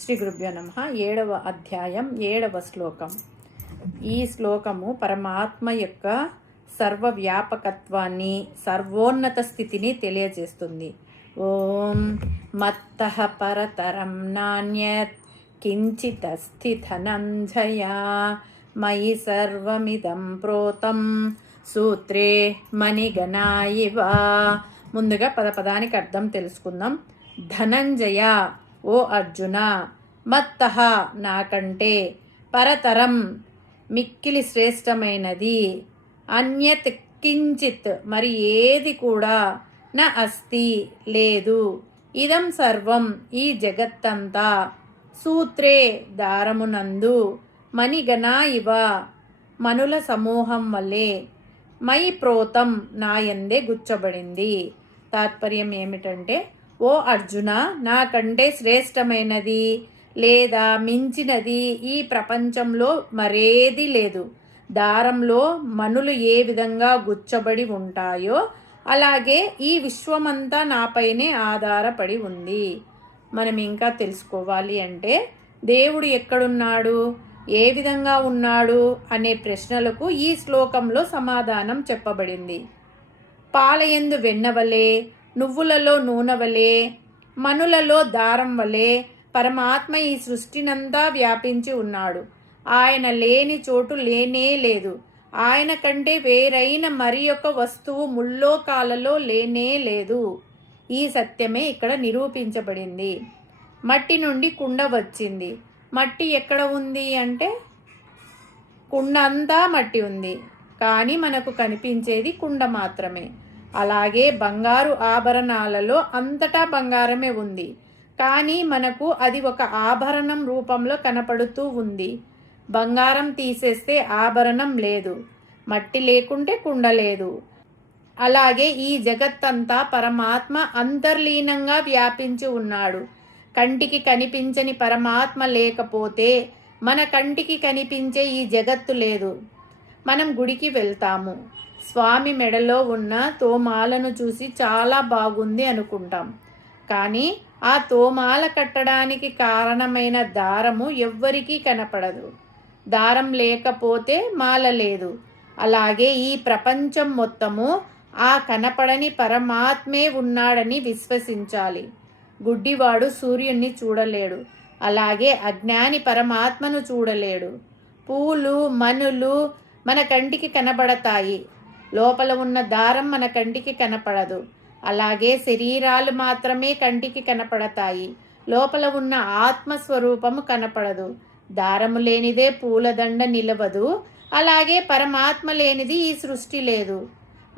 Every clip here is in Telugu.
శ్రీ గురుభ్యో నమః. 7వ అధ్యాయం 7వ శ్లోకం. ఈ శ్లోకము పరమాత్మ యొక్క సర్వవ్యాపకత్వాన్ని, సర్వోన్నత స్థితిని తెలియజేస్తుంది. ఓం మత్తః పరతరం నాన్యత్ కించిదస్తి ధనంజయ మయి సర్వమిదం ప్రోతం సూత్రే మణిగణా ఇవ. ముందుగా పదానికి అర్థం తెలుసుకుందాం. ధనంజయ, ఓ అర్జున, మత్తః నాకంటే, పరతరం మిక్కిలి శ్రేష్టమైనది, అన్యత్ కించిత్ మరి ఏది కూడా, న అస్తి లేదు, ఇదం సర్వం ఈ జగత్తంతా, సూత్రే దారమునందు, మణిగణా ఇవ మనుల సమూహం వలె, మై ప్రోతం నాయందే గుచ్చబడింది. తాత్పర్యం ఏమిటంటే, ఓ అర్జున, నాకంటే శ్రేష్టమైనది లేదా మించినది ఈ ప్రపంచంలో మరేది లేదు. దారంలో మనులు ఏ విధంగా గుచ్చబడి ఉంటాయో అలాగే ఈ విశ్వమంతా నాపైనే ఆధారపడి ఉంది. మనం ఇంకా తెలుసుకోవాలి అంటే, దేవుడు ఎక్కడున్నాడు, ఏ విధంగా ఉన్నాడు అనే ప్రశ్నలకు ఈ శ్లోకంలో సమాధానం చెప్పబడింది. పాలయందు వెన్నవలే, నువ్వులలో నూనె వలె, మనులలో దారం వలె పరమాత్మ ఈ సృష్టినంతా వ్యాపించి ఉన్నాడు. ఆయన లేని చోటు లేనే లేదు. ఆయన కంటే వేరైన మరి యొక్క వస్తువు ముల్లోకాలలో లేనే లేదు. ఈ సత్యమే ఇక్కడ నిరూపించబడింది. మట్టి నుండి కుండ వచ్చింది. మట్టి ఎక్కడ ఉంది అంటే, కుండ అంతా మట్టి ఉంది, కానీ మనకు కనిపించేది కుండ మాత్రమే. అలాగే బంగారు ఆభరణాలలో అంతటా బంగారమే ఉంది, కానీ మనకు అది ఒక ఆభరణం రూపంలో కనపడుతూ ఉంది. బంగారం తీసేస్తే ఆభరణం లేదు, మట్టి లేకుంటే కుండ లేదు. అలాగే ఈ జగత్తంతా పరమాత్మ అంతర్లీనంగా వ్యాపించి ఉన్నాడు. కంటికి కనిపించని పరమాత్మ లేకపోతే మన కంటికి కనిపించే ఈ జగత్తు లేదు. మనం గుడికి వెళ్తాము, స్వామి మెడలో ఉన్న తోమాలను చూసి చాలా బాగుంది అనుకుంటాం, కానీ ఆ తోమాల కట్టడానికి కారణమైన దారము ఎవ్వరికీ కనపడదు. దారం లేకపోతే మాల లేదు. అలాగే ఈ ప్రపంచం మొత్తము ఆ కనపడని పరమాత్మే ఉన్నాడని విశ్వసించాలి. గుడ్డివాడు సూర్యుణ్ణి చూడలేడు, అలాగే అజ్ఞాని పరమాత్మను చూడలేడు. పూలు మనులు మన కంటికి కనబడతాయి, లోపల ఉన్న దారం మన కంటికి కనపడదు. అలాగే శరీరాలు మాత్రమే కంటికి కనపడతాయి, లోపల ఉన్న ఆత్మస్వరూపము కనపడదు. దారము లేనిదే పూలదండ నిలవదు, అలాగే పరమాత్మ లేనిది ఈ సృష్టి లేదు.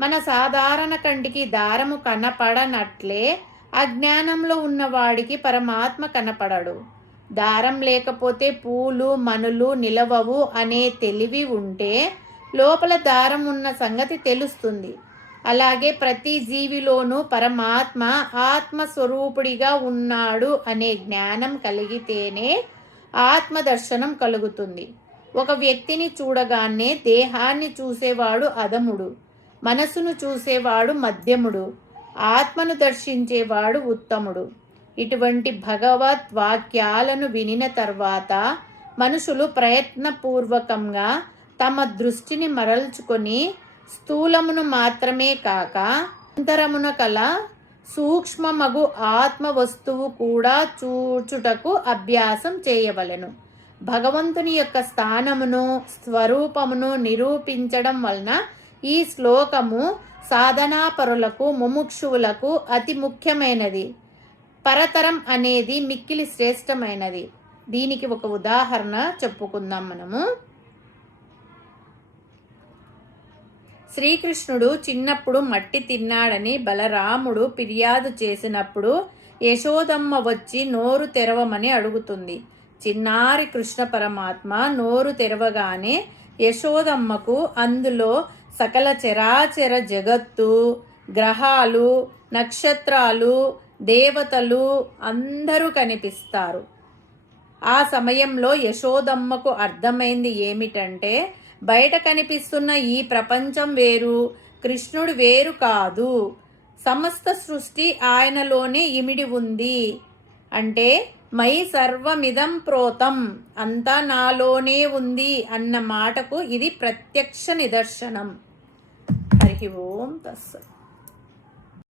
మన సాధారణ కంటికి దారము కనపడనట్లే అజ్ఞానంలో ఉన్నవాడికి పరమాత్మ కనపడడు. దారం లేకపోతే పూలు మనులు నిలవవు అనే తెలివి ఉంటే లోపల దారం ఉన్న సంగతి తెలుస్తుంది. అలాగే ప్రతి జీవిలోనూ పరమాత్మ ఆత్మస్వరూపుడిగా ఉన్నాడు అనే జ్ఞానం కలిగితేనే ఆత్మదర్శనం కలుగుతుంది. ఒక వ్యక్తిని చూడగానే దేహాన్ని చూసేవాడు అధముడు, మనసును చూసేవాడు మధ్యముడు, ఆత్మను దర్శించేవాడు ఉత్తముడు. ఇటువంటి భగవత్ వాక్యాలను వినిన తర్వాత మనుషులు ప్రయత్నపూర్వకంగా తమ దృష్టిని మరల్చుకొని స్థూలమును మాత్రమే కాక అంతరమున కల సూక్ష్మమగు ఆత్మ వస్తువు కూడా చూచుటకు అభ్యాసం చేయవలెను. భగవంతుని యొక్క స్థానమును స్వరూపమును నిరూపించడం వలన ఈ శ్లోకము సాధనాపరులకు ముముక్షువులకు అతి ముఖ్యమైనది. పరతరం అనేది మిక్కిలి శ్రేష్టమైనది. దీనికి ఒక ఉదాహరణ చెప్పుకుందాం మనము. శ్రీకృష్ణుడు చిన్నప్పుడు మట్టి తిన్నాడని బలరాముడు ఫిర్యాదు చేసినప్పుడు యశోదమ్మ వచ్చి నోరు తెరవమని అడుగుతుంది. చిన్నారి కృష్ణ పరమాత్మ నోరు తెరవగానే యశోదమ్మకు అందులో సకల చరాచర జగత్తు, గ్రహాలు, నక్షత్రాలు, దేవతలు అందరూ కనిపిస్తారు. ఆ సమయంలో యశోదమ్మకు అర్థమైంది ఏమిటంటే, బయట కనిపిస్తున్న ఈ ప్రపంచం వేరు, కృష్ణుడు వేరు కాదు, సమస్త సృష్టి ఆయనలోనే ఇమిడి ఉంది. అంటే మై సర్వమిదం ప్రోతం, అంతా నాలోనే ఉంది అన్న మాటకు ఇది ప్రత్యక్ష నిదర్శనం. హరి ఓం తస్సత్.